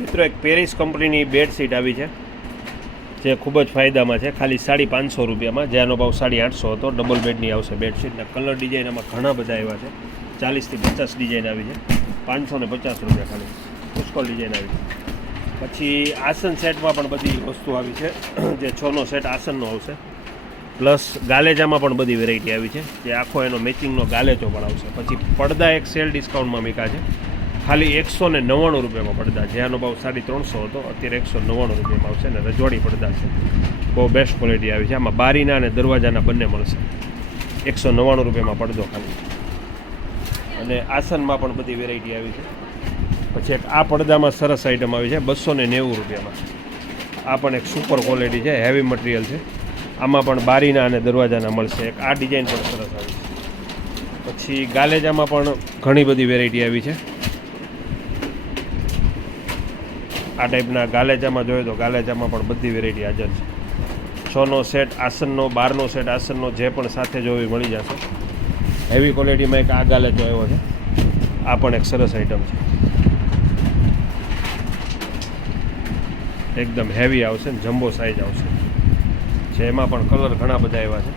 મિત્રો એક પેરિસ કંપનીની બેડશીટ આવી છે જે ખૂબ જ ફાયદામાં છે, ખાલી 550 રૂપિયામાં, જેનો ભાવ 850 હતો. ડબલ બેડની આવશે બેડશીટના કલર ડિઝાઇન આમાં ઘણા બધા આવ્યા છે. 40 થી 50 ડિઝાઇન આવી છે. 550 રૂપિયા ખાલી પુષ્કળ ડિઝાઇન આવી છે. પછી આસન સેટમાં પણ બધી વસ્તુ આવી છે, જે 6નો સેટ આસનનો આવશે. પ્લસ ગાલેજામાં પણ બધી વેરાયટી આવી છે, જે આખો એનો મેચિંગનો ગાલેચો પણ આવશે. પછી પડદા એક સેલ ડિસ્કાઉન્ટમાં મૂક્યા છે, ખાલી 199 રૂપિયામાં પડદા, જેનો ભાવ 350 હતો, અત્યારે 199 રૂપિયામાં આવશે. અને રજવાડી પડદા છે, બહુ બેસ્ટ ક્વોલિટી આવી છે. આમાં બારીના અને દરવાજાના બંને મળશે. 199 રૂપિયામાં પડદો ખાલી. અને આસનમાં પણ બધી વેરાયટી આવી છે. પછી એક આ પડદામાં સરસ આઈટમ આવી છે 290 રૂપિયામાં. આ પણ એક સુપર ક્વોલિટી છે, હેવી મટીરિયલ છે. આમાં પણ બારીના અને દરવાજાના મળશે. એક આ ડિઝાઇન પણ સરસ આવી છે. પછી ગાલેજામાં પણ ઘણી બધી વેરાયટી આવી છે. આ ટાઈપના ગાલેજામાં જોઈએ તો ગાલેજામાં પણ બધી વેરાયટી હાજર છે. 6નો સેટ આસનનો, 12નો સેટ આસનનો, જે પણ સાથે જોવી મળી જશે. હેવી ક્વોલિટીમાં એક આ ગાલેજો આવ્યો છે. આ પણ એક સરસ આઈટમ છે, એકદમ હેવી આવશે ને જમ્બો સાઇઝ આવશે. જેમાં પણ કલર ઘણા બધા આવ્યા છે.